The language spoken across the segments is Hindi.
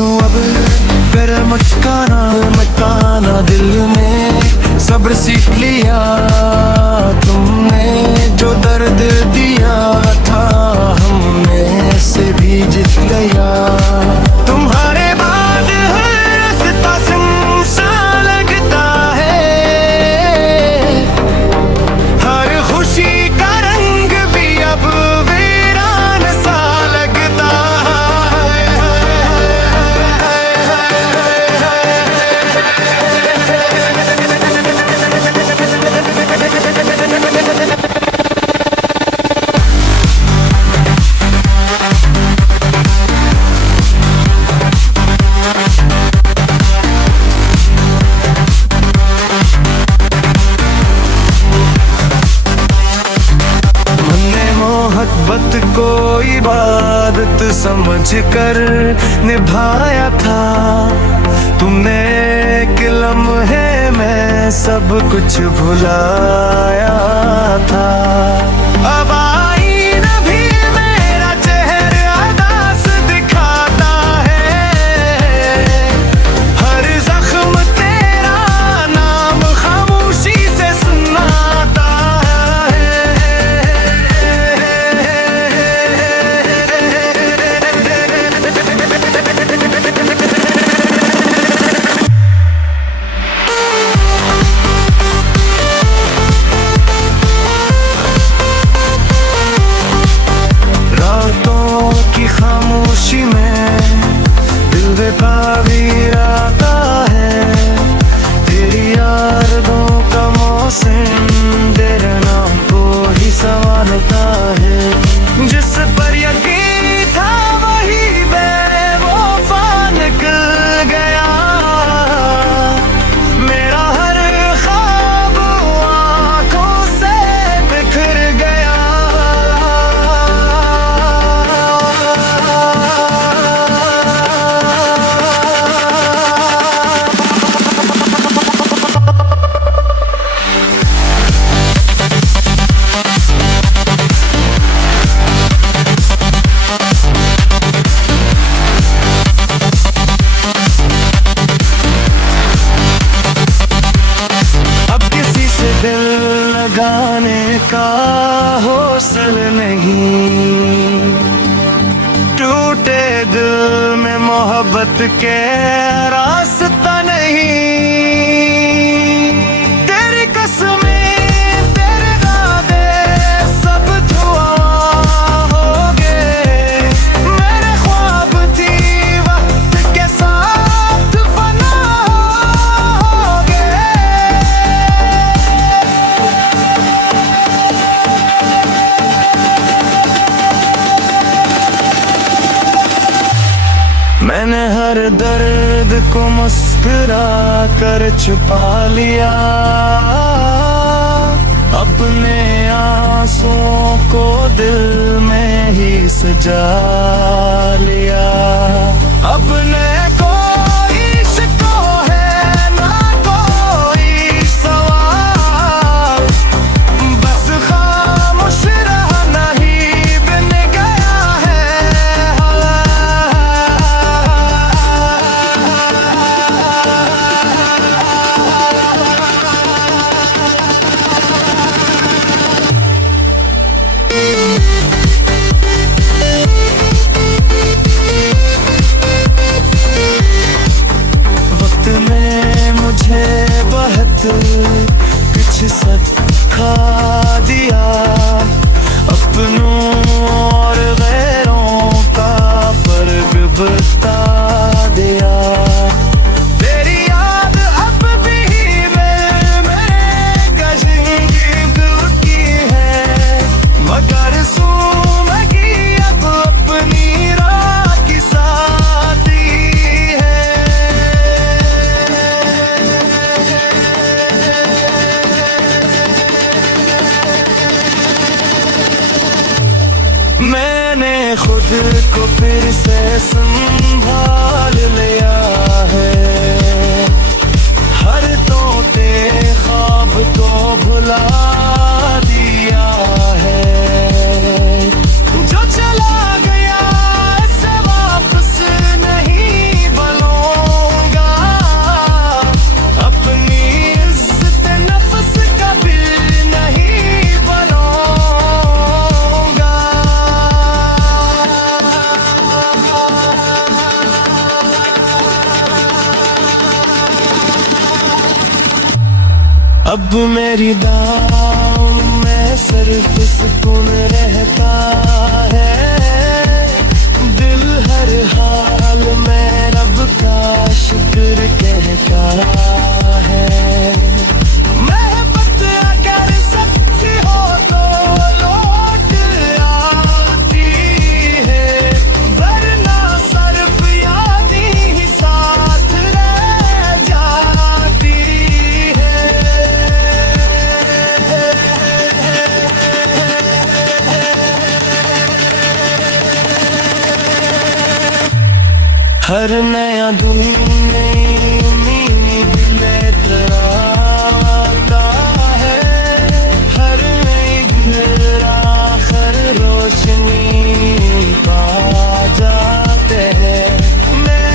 सुनो अब कर मचकाना दिल ने सब्र सीख लिया तुमने जो दर्द दिया था हमने से भी जीत लिया तुम्हारे बाद हर रास्ता सुनसान लगता है हर खुशी का रंग भी अब वीरान सा लगता मोहब्बत को इबादत समझ कर निभाया था तुमने एक लम्हे में सब कुछ भुलाया था अब आईना भी मेरा चेहरा उदास दिखाता है हर जख्म तेरा नाम खामोशी से सुनाता खामोशी में दिल बेताबीर आता है तेरी यादों का मौसम तेरे नाम को ही संवारता है जिस पर यकीन था वही बेवफा निकल गया मेरा हर ख्वाब आंखों से बिखर गया दिल लगाने का हौसला नहीं टूटे दिल में मोहब्बत के रास्ता नहीं तेरी कसमें तेरे वादे सब धुआं हो गए मेरे ख्वाब थी वक्त के साथ फना हो गए मैंने हर दर्द को मुस्कुरा कर छुपा लिया अपने आंसुओं को दिल में ही सजा लिया अपने कोई शिको है ना कोई सवाल बस खामोश रहना ही बन गया है कुछ सिखा दिया अपनों और गैरों का फर्क बता दिया तेरी याद अब भी मेरे कशिंग की है मगर सूमगी अब अपनी राह की साथी है मैंने खुद को फिर से संभाल लिया है हर तोते ख्वाब को भुला दिया है जो चला गया ऐसे वापस नहीं अब मेरी दाम में सिर्फ सुकून रहता है, दिल हर हाल में रब का शुक्र कहता है। मोहब्बत अगर सच्ची हो तो लौट आती है, वरना सिर्फ यादें ही साथ रह जाती है। हर नया दिन नई उम्मीद लेकर आता है, हर नई घर आखिर रोशनी पा जाते हैं। मैं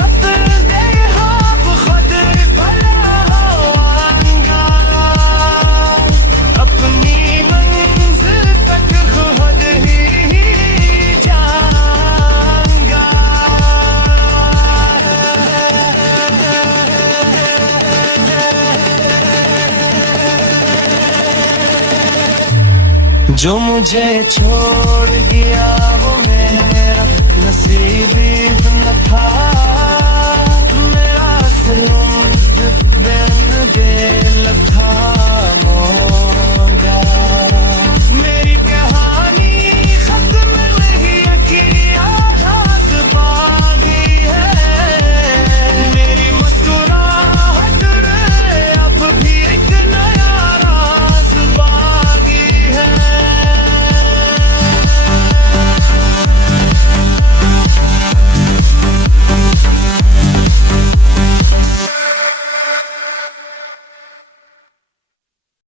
अपने ख्वाब खुद भला होऊंगा, अपनी मंजिल तक खुद ही जाऊंगा। जो मुझे छोड़ गया वो मेरा नसीब न था, मेरा जुल्म दिन जेल था।